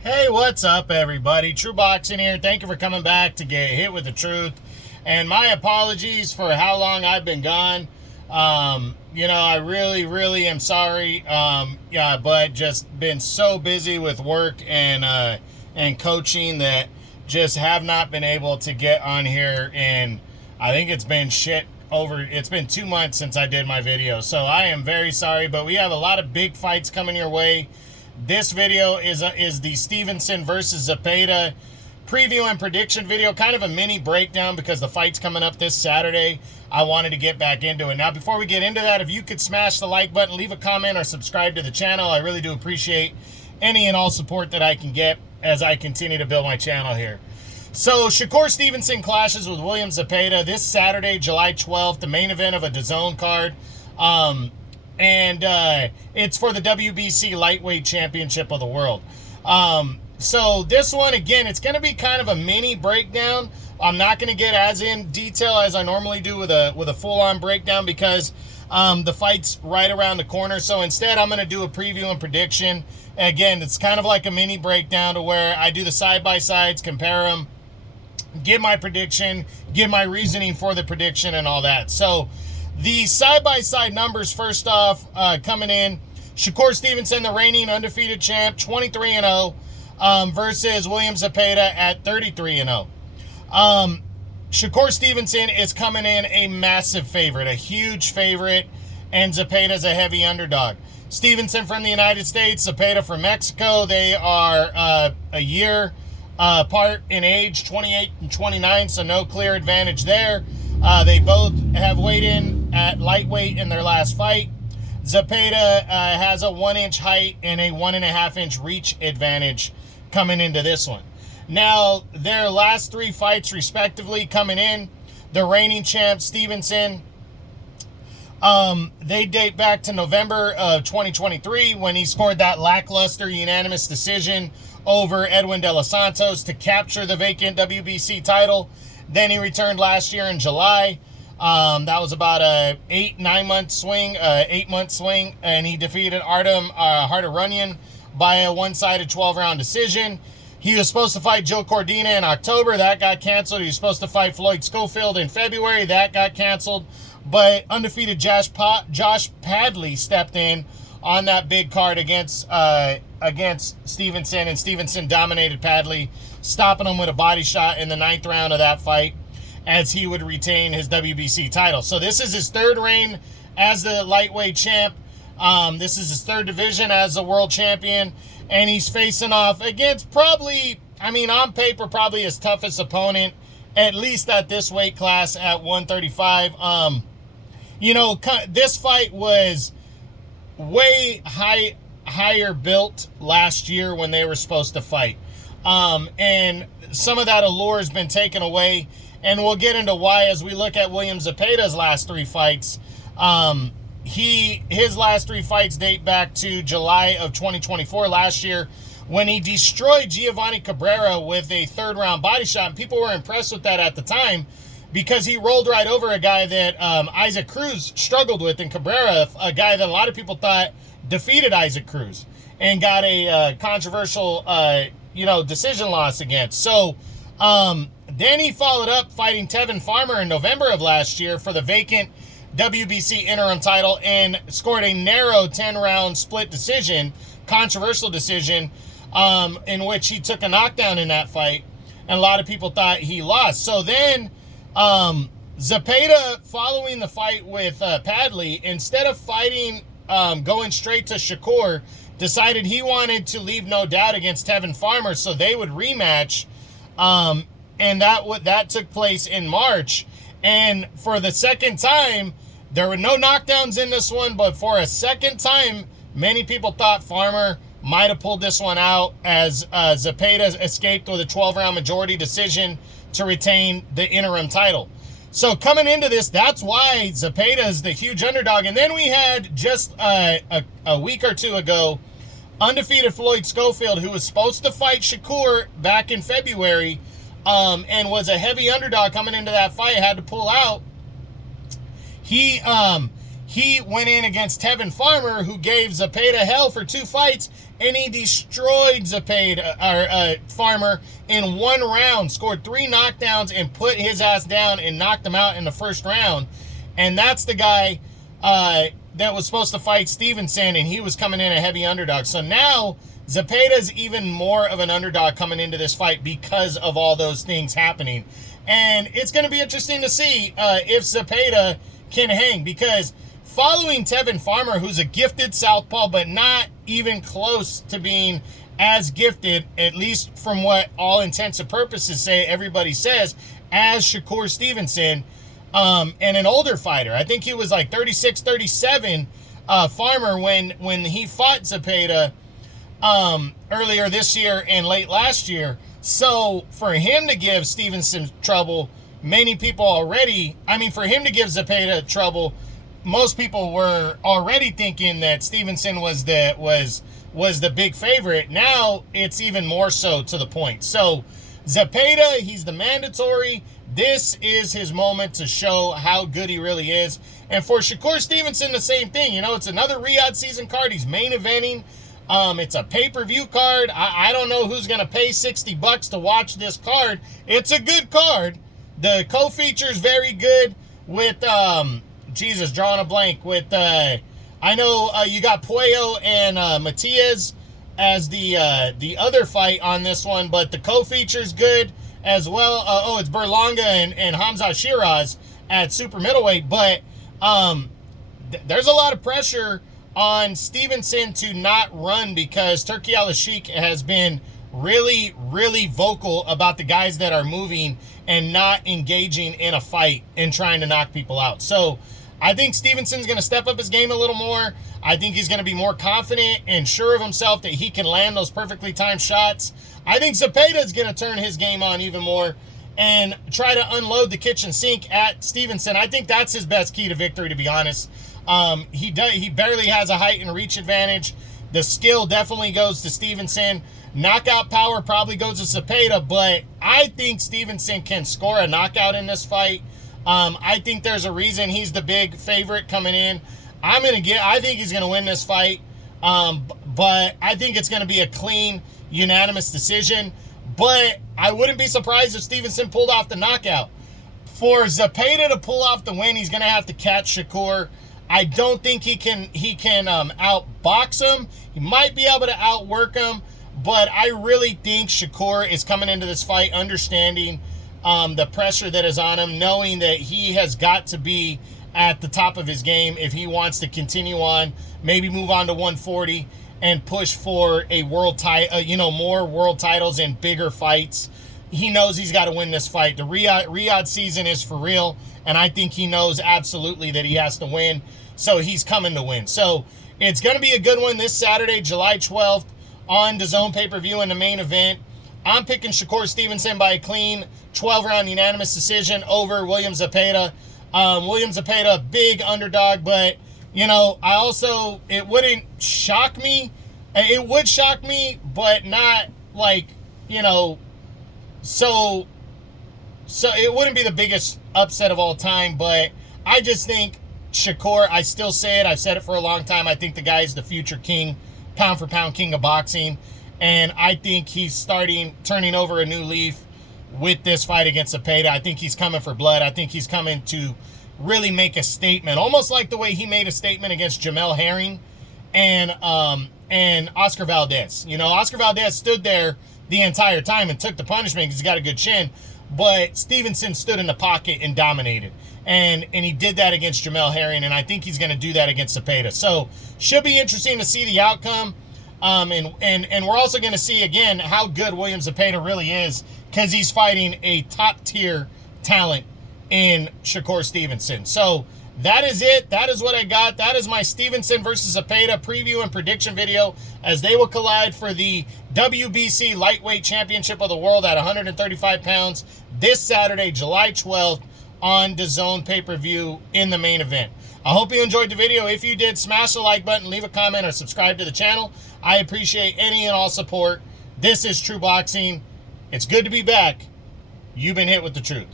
Hey, what's up, everybody? True Boxing here. Thank you for coming back to get hit with the truth. And my apologies for how long I've been gone. I really am sorry. But just been so busy with work and coaching that just have not been able to get on here. And I think it's been it's been 2 months since I did my video. So I am very sorry, but we have a lot of big fights coming your way. This video is the Stevenson versus Zepeda preview and prediction video, kind of a mini breakdown because the fight's coming up this Saturday. I wanted to get back into it. Now, before we get into that, if you could smash the like button, leave a comment, or subscribe to the channel, I really do appreciate any and all support that I can get as I continue to build my channel here. So, Shakur Stevenson clashes with William Zepeda this Saturday, July 12th, the main event of a DAZN card. It's for the WBC Lightweight Championship of the World. So this one, again, it's going to be kind of a mini breakdown. I'm not going to get as in detail as I normally do with a full-on breakdown because the fight's right around the corner. So instead, I'm going to do a preview and prediction. Again, it's kind of like a mini breakdown to where I do the side-by-sides, compare them, give my prediction, give my reasoning for the prediction and all that. So the side-by-side numbers, first off, coming in, Shakur Stevenson, the reigning undefeated champ, 23-0, versus William Zepeda at 33-0. Shakur Stevenson is coming in a massive favorite, a huge favorite, and Zepeda's a heavy underdog. Stevenson from the United States, Zepeda from Mexico. They are a year apart in age, 28 and 29, so no clear advantage there. They both have weighed in at lightweight in their last fight. Zepeda has a 1-inch height and a 1.5-inch reach advantage coming into this one. Now, their last 3 fights respectively coming in, the reigning champ Stevenson, they date back to November of 2023 when he scored that lackluster unanimous decision over Edwin De Los Santos to capture the vacant WBC title. Then he returned last year in July. That was about a 8-month swing, and he defeated Artem Hardarunyan by a one-sided 12-round decision. He was supposed to fight Joe Cordina in October. That got canceled. He was supposed to fight Floyd Schofield in February. That got canceled. But undefeated Josh Padley stepped in on that big card against Stevenson, and Stevenson dominated Padley, stopping him with a body shot in the 9th round of that fight as he would retain his WBC title. So this is his 3rd reign as the lightweight champ. This is his 3rd division as the world champion, and he's facing off against probably, on paper, probably his toughest opponent, at least at this weight class at 135. This fight was way higher built last year when they were supposed to fight. And some of that allure has been taken away, and we'll get into why as we look at William Zepeda's last 3 fights. His last 3 fights date back to July of 2024 last year when he destroyed Giovanni Cabrera with a 3rd-round body shot, and people were impressed with that at the time because he rolled right over a guy that Isaac Cruz struggled with in Cabrera, a guy that a lot of people thought defeated Isaac Cruz and got a controversial decision loss against. So then he followed up fighting Tevin Farmer in November of last year for the vacant WBC interim title and scored a narrow 10-round split decision, controversial decision, in which he took a knockdown in that fight, and a lot of people thought he lost. So then Zepeda, following the fight with Padley, instead of fighting, going straight to Shakur, decided he wanted to leave no doubt against Tevin Farmer so they would rematch, and that took place in March. And for the second time, there were no knockdowns in this one, but for a second time, many people thought Farmer might have pulled this one out as Zepeda escaped with a 12-round majority decision to retain the interim title. So coming into this, that's why Zepeda is the huge underdog. And then we had just a week or 2 ago, undefeated Floyd Schofield, who was supposed to fight Shakur back in February, and was a heavy underdog coming into that fight, had to pull out. He went in against Tevin Farmer, who gave Zepeda hell for 2 fights, and he destroyed Zepeda, or Farmer, in 1 round, scored 3 knockdowns and put his ass down and knocked him out in the first round. And that's the guy that was supposed to fight Stevenson, and he was coming in a heavy underdog. So now Zepeda's even more of an underdog coming into this fight because of all those things happening. And it's going to be interesting to see if Zepeda can hang, because following Tevin Farmer, who's a gifted southpaw, but not even close to being as gifted, at least from what all intents and purposes say, everybody says, as Shakur Stevenson, and an older fighter. I think he was like 36, 37, Farmer, when he fought Zepeda earlier this year and late last year. So for him to give Stevenson trouble, many people already, for him to give Zepeda trouble, most people were already thinking that Stevenson was the big favorite. Now it's even more so to the point. So Zepeda, he's the mandatory. This is his moment to show how good he really is. And for Shakur Stevenson, the same thing. It's another Riyadh season card. He's main eventing. It's a pay-per-view card. I don't know who's going to pay $60 to watch this card. It's a good card. The co-feature is very good with, drawing a blank. With, I know you got Puello and Matias as the other fight on this one, but the co-feature is good as well. It's Berlanga and Hamza Shiraz at super middleweight, but there's a lot of pressure on Stevenson to not run, because Turki Al-Sheikh has been really, really vocal about the guys that are moving and not engaging in a fight and trying to knock people out. So I think Stevenson's going to step up his game a little more. I think he's going to be more confident and sure of himself that he can land those perfectly timed shots. I think Zepeda is going to turn his game on even more and try to unload the kitchen sink at Stevenson. I think that's his best key to victory, to be honest. He barely has a height and reach advantage. The skill definitely goes to Stevenson. Knockout power probably goes to Zepeda, but I think Stevenson can score a knockout in this fight. I think there's a reason he's the big favorite coming in. I think he's going to win this fight, but I think it's going to be a clean, unanimous decision. But I wouldn't be surprised if Stevenson pulled off the knockout. For Zepeda to pull off the win, he's going to have to catch Shakur. I don't think he can outbox him. He might be able to outwork him, but I really think Shakur is coming into this fight understanding the pressure that is on him, knowing that he has got to be at the top of his game if he wants to continue on, maybe move on to 140 and push for a world title, more world titles and bigger fights. He knows he's got to win this fight. The Riyadh season is for real, and I think he knows absolutely that he has to win, so he's coming to win. So it's going to be a good one this Saturday, July 12th, on DAZN pay-per-view in the main event. I'm picking Shakur Stevenson by a clean 12-round unanimous decision over William Zepeda. William Zepeda, big underdog, but, it wouldn't shock me. It would shock me, but not so it wouldn't be the biggest upset of all time, but I just think Shakur, I still say it, I've said it for a long time, I think the guy is the future king, pound for pound king of boxing, and I think he's turning over a new leaf with this fight against Zepeda. I think he's coming for blood. I think he's coming to really make a statement, almost like the way he made a statement against Jamel Herring and Oscar Valdez. Oscar Valdez stood there the entire time and took the punishment because he's got a good chin, but Stevenson stood in the pocket and dominated, and he did that against Jamel Herring, and I think he's going to do that against Zepeda. So should be interesting to see the outcome, and we're also going to see again how good William Zepeda really is, because he's fighting a top tier talent in Shakur Stevenson. So that is it. That is what I got. That is my Stevenson versus Zepeda preview and prediction video as they will collide for the WBC Lightweight Championship of the World at 135 pounds this Saturday, July 12th on DAZN pay-per-view in the main event. I hope you enjoyed the video. If you did, smash the like button, leave a comment, or subscribe to the channel. I appreciate any and all support. This is True Boxing. It's good to be back. You've been hit with the truth.